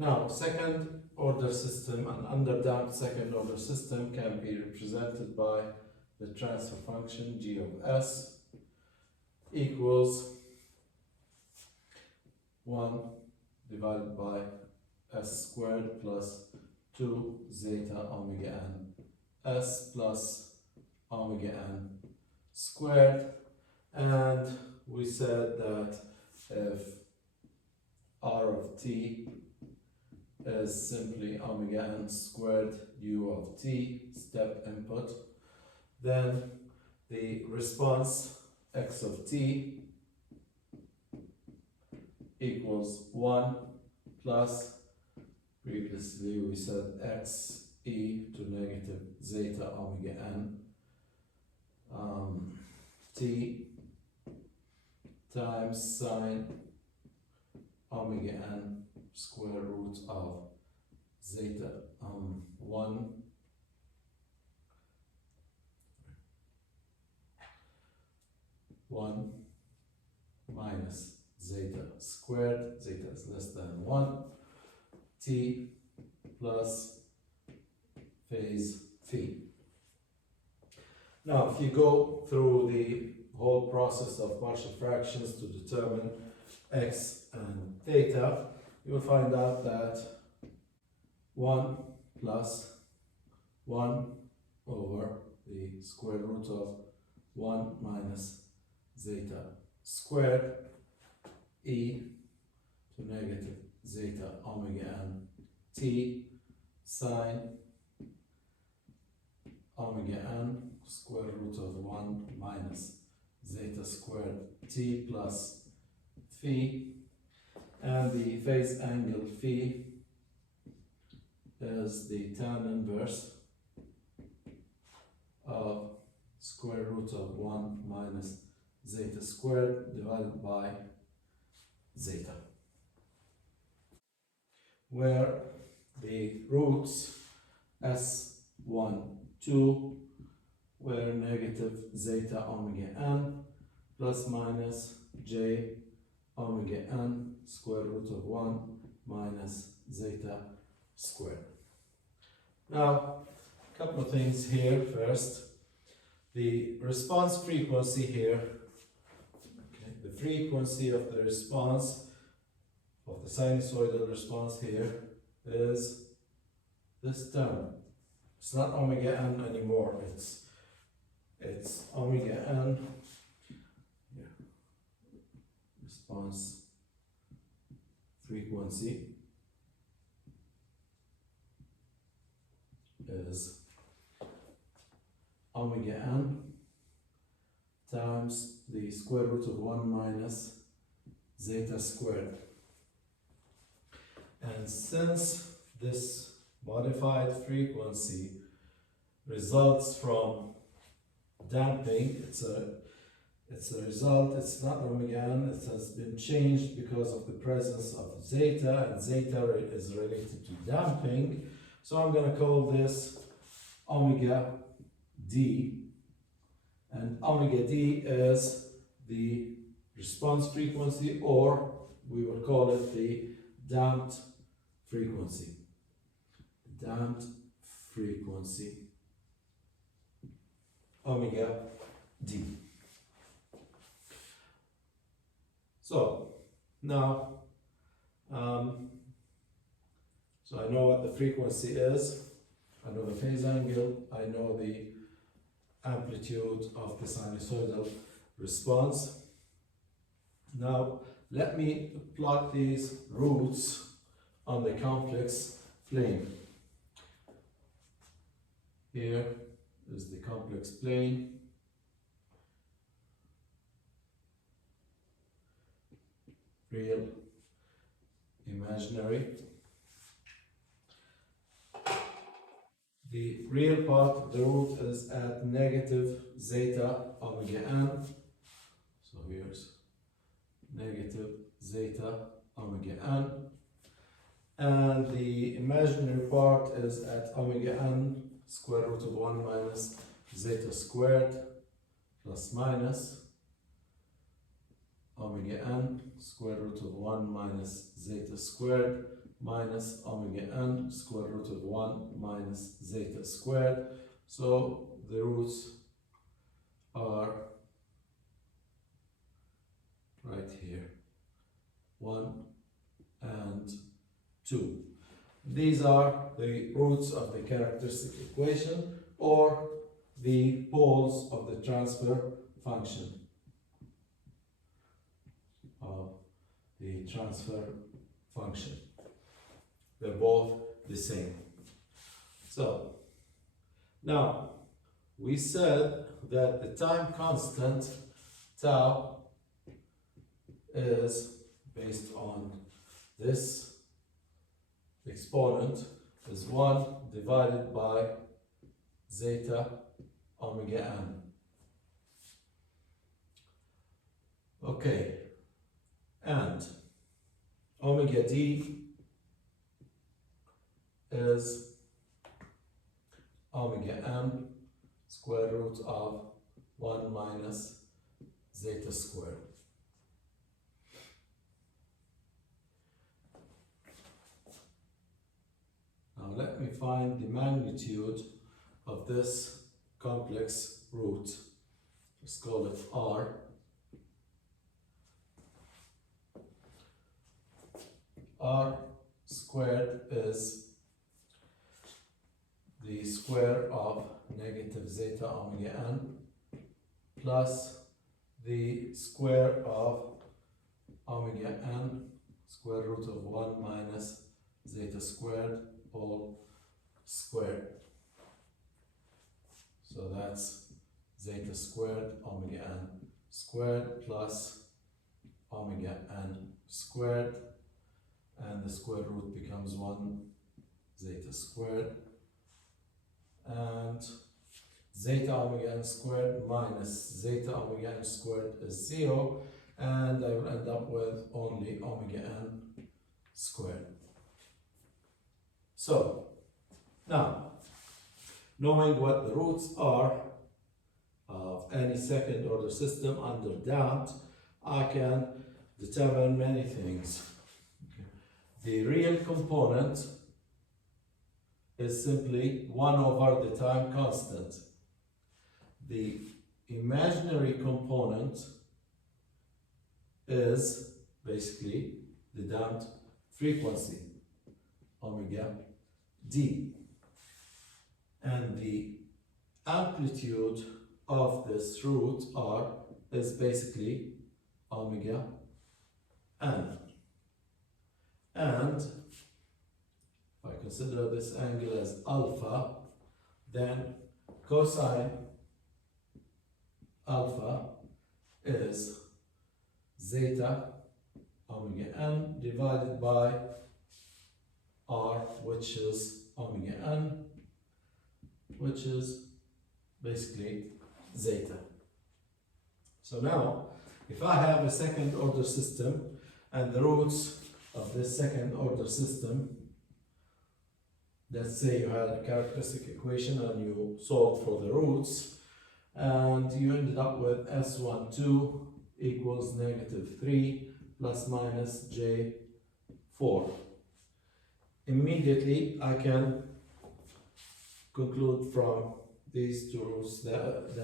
Now, second order system, an underdamped second order system can be represented by the transfer function g of s equals 1 divided by s squared plus 2 zeta omega n s plus omega n squared. And we said that if r of t is simply omega n squared u of t, step input, then the response x of t equals 1 plus, previously we said x e to negative zeta omega n t times sine omega n square root of zeta 1 minus zeta squared, zeta is less than 1, t plus phase phi. Now, if you go through the whole process of partial fractions to determine x and theta, you will find out that 1 plus 1 over the square root of 1 minus zeta squared e to negative zeta omega n t sine omega n square root of 1 minus zeta squared t plus phi, and the phase angle phi is the tan inverse of square root of 1 minus zeta squared divided by zeta, where the roots s1, 2 were negative zeta omega n plus minus j omega n square root of 1 minus zeta squared. Now, a couple of things here. First, the response frequency here, the frequency of the response, of the sinusoidal response here, is this term. It's not omega n anymore, it's omega n, response frequency is omega n times the square root of 1 minus zeta squared. And since this modified frequency results from damping, it's a result, it's not omega n, it has been changed because of the presence of zeta, and zeta is related to damping. So I'm going to call this omega d, and omega d is the response frequency, or we will call it the damped frequency. Damped frequency, omega d. So now, so I know what the frequency is, I know the phase angle, I know the amplitude of the sinusoidal response. Now, let me plot these roots on the complex plane. Here is the complex plane. Real, imaginary. The real part of the root is at negative zeta omega n. So here's negative zeta omega n. And the imaginary part is at omega n square root of 1 minus zeta squared plus minus omega n square root of 1 minus zeta squared minus omega n square root of 1 minus zeta squared. So the roots are right here, 1 and 2. These are the roots of the characteristic equation, or the poles of the transfer function of the transfer function. They're both the same. So now we said that the time constant tau is based on this exponent is 1 divided by zeta omega n. Okay, and omega d is omega n square root of 1 minus zeta squared. Now let me find the magnitude of this complex root. Let's call it R. R squared is the square of negative zeta omega n plus the square of omega n square root of 1 minus zeta squared all squared. So that's zeta squared omega n squared plus omega n squared, and the square root becomes 1 zeta squared, and zeta omega n squared minus zeta omega n squared is 0, and I will end up with only omega n squared. So now, knowing what the roots are of any second order system under damped, I can determine many things. The real component is simply 1 over the time constant. The imaginary component is basically the damped frequency, omega d. And the amplitude of this root R is basically omega n. And if I consider this angle as alpha, then cosine alpha is zeta omega n divided by R, which is omega n, which is basically zeta. So now, if I have a second order system and the roots of this second order system, let's say you had a characteristic equation and you solved for the roots, and you ended up with S12 equals negative 3 plus minus J4. Immediately I can conclude from these two roots that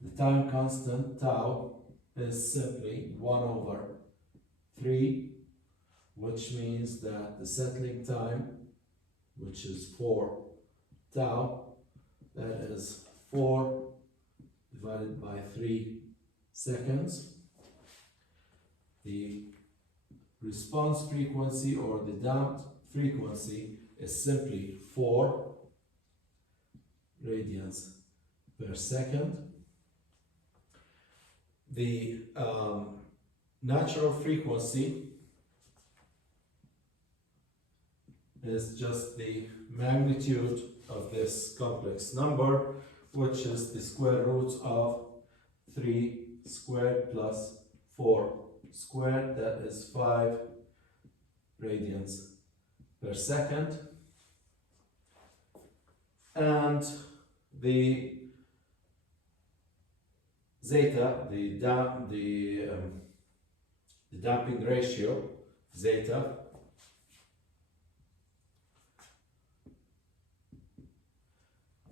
the time constant tau is simply 1 over 3, which means that the settling time, which is 4 tau, that is 4 divided by 3 seconds. The response frequency or the damped frequency is simply 4 radians per second. The natural frequency is just the magnitude of this complex number, which is the square root of 3 squared plus 4 squared, that is 5 radians per second. And the zeta, the damping ratio, zeta,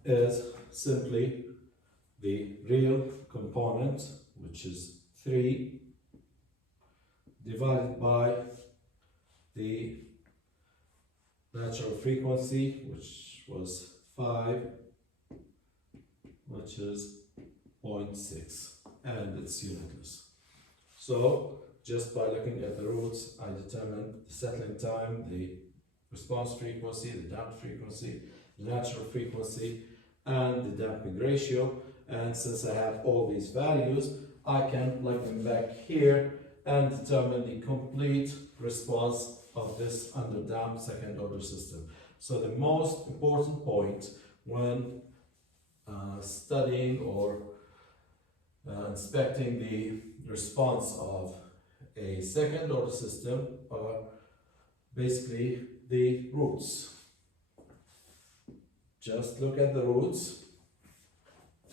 is simply the real component, which is 3, divided by the natural frequency, which was 5, which is 0.6, and it's unitless. So just by looking at the roots, I determined the settling time, the response frequency, the damped frequency, the natural frequency, and the damping ratio. And since I have all these values, I can plug them back here and determine the complete response of this underdamped second order system. So the most important point when studying or inspecting the response of a second order system are basically the roots. Just look at the roots,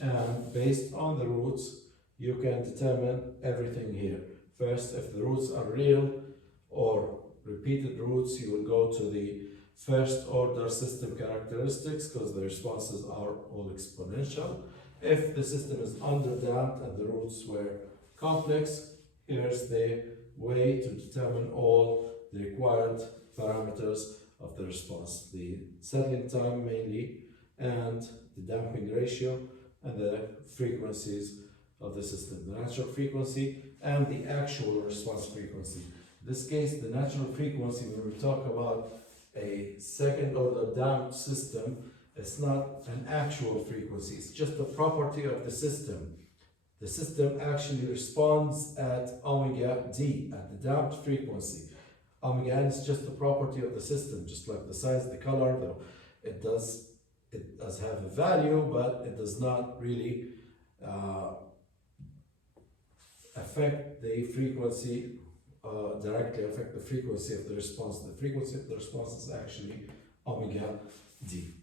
and based on the roots you can determine everything here. First, if the roots are real or repeated roots, you will go to the first order system characteristics because the responses are all exponential. If the system is underdamped and the roots were complex, here's the way to determine all the required parameters of the response: the settling time mainly, and the damping ratio, and the frequencies of the system, the natural frequency and the actual response frequency. In this case, the natural frequency, when we talk about a second order damped system, it's not an actual frequency, it's just a property of the system. The system actually responds at omega d, at the damped frequency. Omega n is just a property of the system, just like the size, the color, though it does have a value, but it does not really affect the frequency, directly affect the frequency of the response. The frequency of the response is actually omega d.